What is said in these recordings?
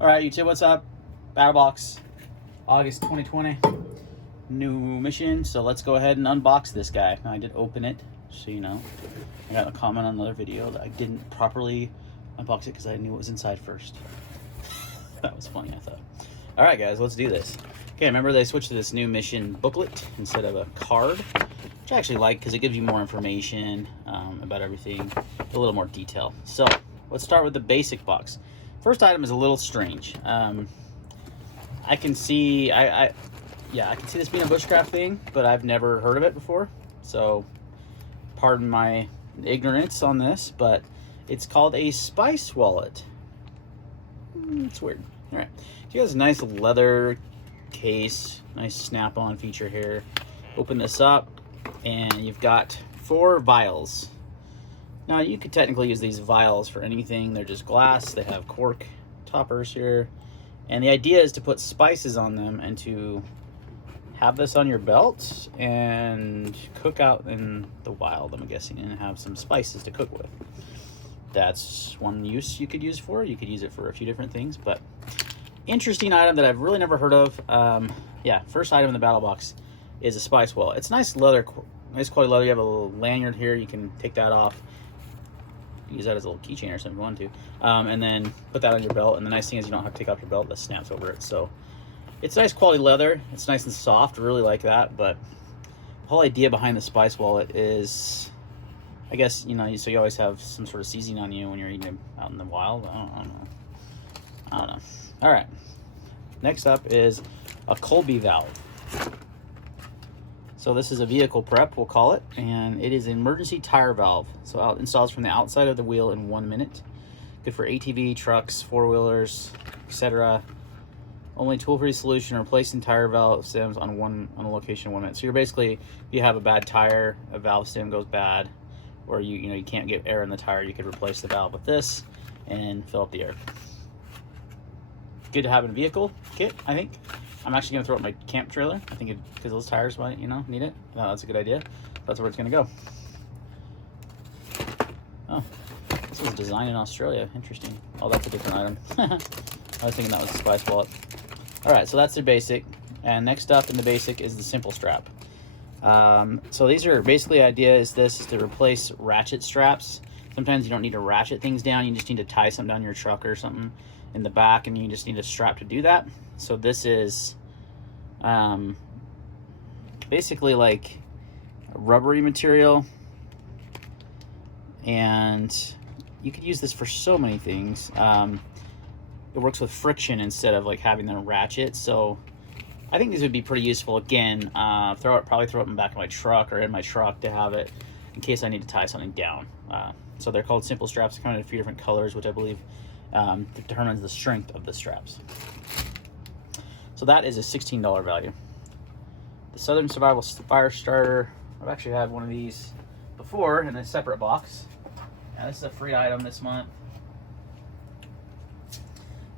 All right, YouTube, what's up? Battlbox, August 2020, new mission. So let's go ahead and unbox this guy. I did open it, so you know. I got a comment on another video that I didn't properly unbox it because I knew it was inside first. That was funny, I thought. All right, guys, let's do this. Okay, remember they switched to this new mission booklet instead of a card, which I actually like because it gives you more information about everything, a little more detail. So let's start with the basic box. First item is a little strange. I can see, I can see this being a bushcraft thing, but I've never heard of it before. So, pardon my ignorance on this, but it's called a spice wallet. It's weird. All right, so it has a nice leather case, nice snap-on feature here. Open this up, and you've got 4 vials. Now, you could technically use these vials for anything. They're just glass. They have cork toppers here. And the idea is to put spices on them and to have this on your belt and cook out in the wild, I'm guessing, and have some spices to cook with. That's one use you could use for. You could use it for a few different things, but interesting item that I've really never heard of. Yeah, first item in the battle box is a spice wallet. It's nice leather, nice quality leather. You have a little lanyard here. You can take that off. Use that as a little keychain or something if you want to, and then put that on your belt. And the nice thing is you don't have to take off your belt. That snaps over it. So it's nice quality leather. It's nice and soft. Really like that. But the whole idea behind the spice wallet is, I guess, you know, so you always have some sort of seasoning on you when you're eating it out in the wild. I don't know. All right. Next up is a Colby valve. So this is a vehicle prep, we'll call it, and it is an emergency tire valve. So it installs from the outside of the wheel in 1 minute. Good for ATV, trucks, four-wheelers, etc. Only tool-free solution, replacing tire valve stems on a location in 1 minute. So you're basically, if you have a bad tire, a valve stem goes bad, or you can't get air in the tire, you could replace the valve with this and fill up the air. Good to have in a vehicle kit, I think. I'm actually gonna throw it in my camp trailer. I think because those tires might, need it. No, that's a good idea. That's where it's gonna go. Oh, this was designed in Australia. Interesting. Oh, that's a different item. I was thinking that was a spice wallet. All right, so that's the basic. And next up in the basic is the simple strap. So these are basically, idea is this is to replace ratchet straps. Sometimes you don't need to ratchet things down. You just need to tie something down your truck or something in the back, and you just need a strap to do that. So this is basically like a rubbery material, and you could use this for so many things. It works with friction instead of like having them ratchet, so I think these would be pretty useful. Again, probably throw it in the back of my truck or in my truck to have it in case I need to tie something down. So they're called simple straps. They come in a few different colors, which I believe determines the strength of the straps. So that is a $16 value. The Southern Survival Fire Starter, I've actually had one of these before in a separate box. Now this is a free item this month.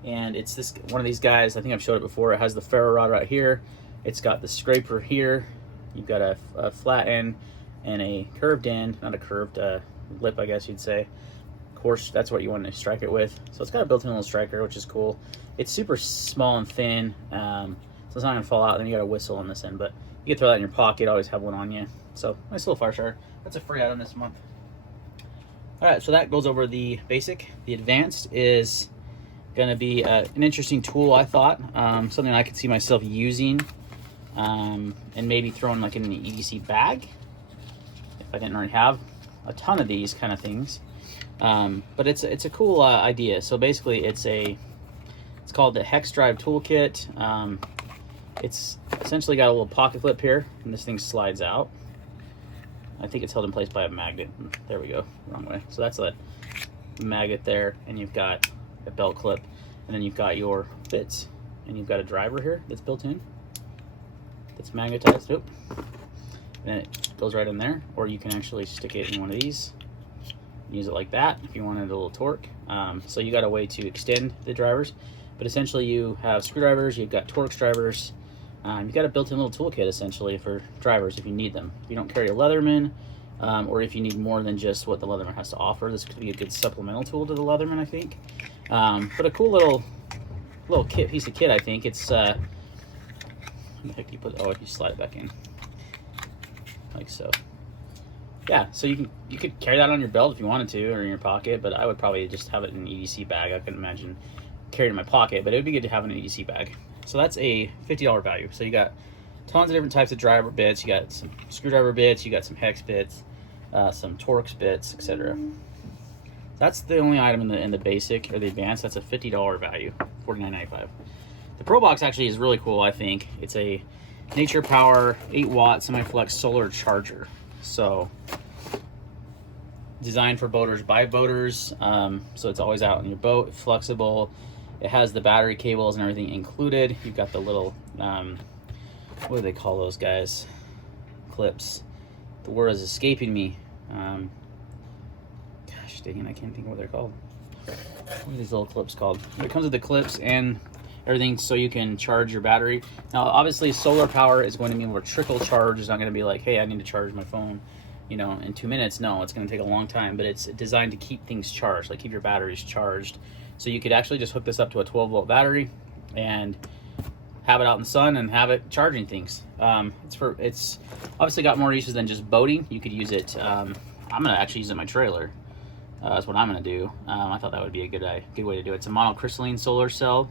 And it's one of these guys, I think I've showed it before. It has the ferro rod right here. It's got the scraper here. You've got a flat end and a curved end, not a curved lip, I guess you'd say. Of course, that's what you want to strike it with. So it's got a built-in little striker, which is cool. It's super small and thin, so it's not gonna fall out. Then you got a whistle on this end, but you can throw that in your pocket, always have one on you. So nice little fire starter. That's a free item this month. All right, so that goes over the basic. The advanced is gonna be an interesting tool, I thought. Something I could see myself using, and maybe throwing like in an EDC bag if I didn't already have a ton of these kind of things. But it's a cool idea. So basically it's called the Hex Drive Kit. It's essentially got a little pocket flip here, and this thing slides out. I think it's held in place by a magnet. There we go, wrong way. So that's a magnet there, and you've got a belt clip, and then you've got your bits, and you've got a driver here that's built in, that's magnetized. Oop. And then it goes right in there, or you can actually stick it in one of these. Use it like that if you wanted a little torque. So you got a way to extend the drivers, but essentially you have screwdrivers, you've got Torx drivers, you've got a built-in little toolkit essentially for drivers if you need them. If you don't carry a Leatherman, or if you need more than just what the Leatherman has to offer, this could be a good supplemental tool to the Leatherman, I think. But a cool little little piece of kit, I think. It's how the heck do you put? Oh, you slide it back in, like so. Yeah, so you could carry that on your belt if you wanted to, or in your pocket. But I would probably just have it in an EDC bag. I couldn't imagine carrying it in my pocket, but it would be good to have in an EDC bag. So that's a $50 value. So you got tons of different types of driver bits. You got some screwdriver bits. You got some hex bits, some Torx bits, etc. That's the only item in the basic or the advanced. That's a $50 value, $49.95. The Pro Box actually is really cool, I think. It's a Nature Power 8-watt semi-flex solar charger. So designed for boaters by boaters. So it's always out on your boat, flexible. It has the battery cables and everything included. You've got the little, what do they call those guys? Clips. The word is escaping me. Gosh dang it, I can't think of what they're called. What are these little clips called? It comes with the clips and everything so you can charge your battery. Now, obviously, solar power is going to be more trickle charge. It's not going to be like, hey, I need to charge my phone, you know, in 2 minutes. No, it's going to take a long time, but it's designed to keep things charged, like keep your batteries charged. So you could actually just hook this up to a 12-volt battery and have it out in the sun and have it charging things. It's obviously got more uses than just boating. You could use it. I'm gonna actually use it in my trailer. That's what I'm gonna do. I thought that would be a good way to do it. It's a monocrystalline solar cell.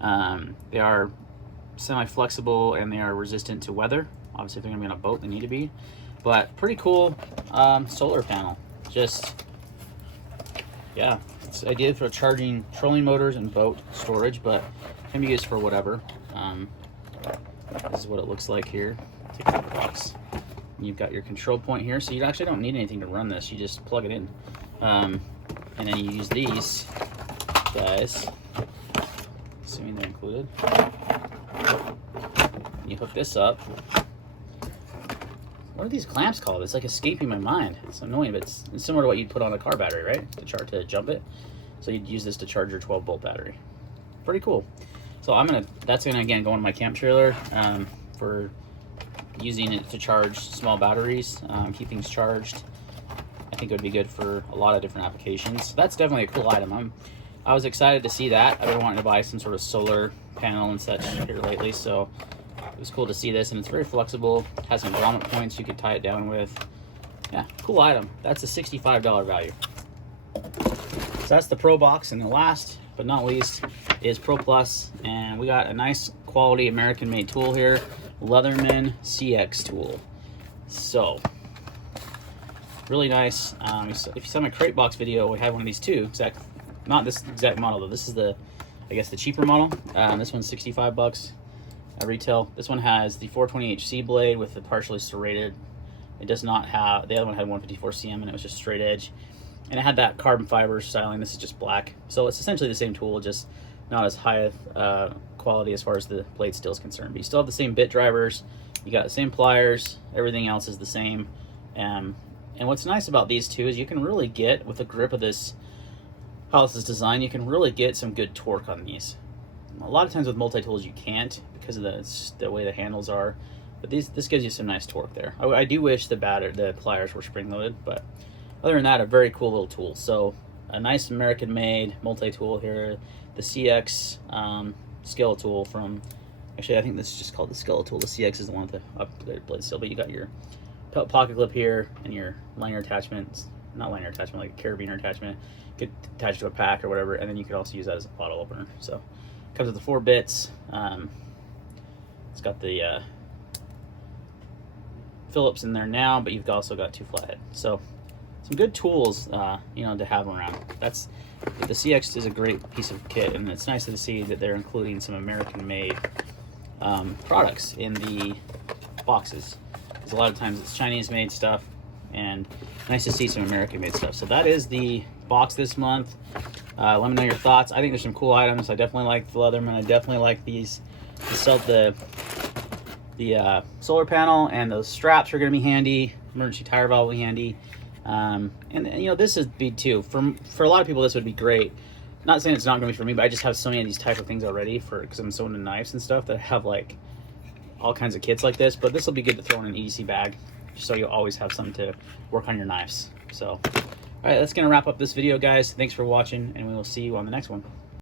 They are semi-flexible and they are resistant to weather. Obviously, if they're gonna be on a boat, they need to be. But pretty cool solar panel. Just yeah. It's ideal for charging trolling motors and boat storage, but can be used for whatever. This is what it looks like here. Take out the box. You've got your control point here, so you actually don't need anything to run this. You just plug it in, and then you use these guys, assuming they're included. You hook this up. What are these clamps called? It's like escaping my mind. It's annoying, but it's similar to what you'd put on a car battery, right? To jump it. So you'd use this to charge your 12-volt battery. Pretty cool. So that's gonna again go in my camp trailer for using it to charge small batteries, keep things charged. I think it would be good for a lot of different applications. That's definitely a cool item. I was excited to see that. I've been wanting to buy some sort of solar panel and such here lately, so it was cool to see this, and it's very flexible. It has some grommet points you could tie it down with. Yeah, cool item. That's a $65 value. So that's the Pro Box, and the last but not least is Pro Plus, and we got a nice quality American-made tool here, Leatherman CX Tool. So really nice. If you saw my crate box video, we had one of these too. Not this exact model though. This is I guess the cheaper model. This one's 65 bucks at retail. This one has the 420HC blade with the partially serrated. It does not have, the other one had 154 cm and it was just straight edge. And it had that carbon fiber styling. This is just black. So it's essentially the same tool, just not as high quality as far as the blade steel is concerned. But you still have the same bit drivers. You got the same pliers. Everything else is the same. And what's nice about these two is you can really get, with the grip of this, how this is designed, you can really get some good torque on these. A lot of times with multi-tools you can't because of the way the handles are. But this gives you some nice torque there. I do wish the pliers were spring-loaded, but other than that, a very cool little tool. So a nice American-made multi-tool here, the CX scale tool from, actually I think this is just called the scale tool. The CX is the one with the upgraded blade steel, but you got your pocket clip here and your lanyard attachment, not lanyard attachment, like a carabiner attachment. You could attach it to a pack or whatever, and then you could also use that as a bottle opener. So it comes with the 4 bits. It's got the Phillips in there now, but you've also got 2 flathead. So some good tools, you know, to have around. The CX is a great piece of kit, and it's nice to see that they're including some American-made products in the boxes. Because a lot of times it's Chinese-made stuff, and nice to see some American-made stuff. So that is the box this month. Let me know your thoughts. I think there's some cool items. I definitely like the Leatherman. I definitely like these. The solar panel, and those straps are going to be handy. Emergency tire valve will be handy. And you know, this would be too, for a lot of people this would be great. Not saying it's not going to be for me, but I just have so many of these type of things already because I'm so into knives and stuff that have like all kinds of kits like this. But this will be good to throw in an EDC bag, so you always have something to work on your knives. So all right, that's going to wrap up this video, guys. Thanks for watching, and we will see you on the next one.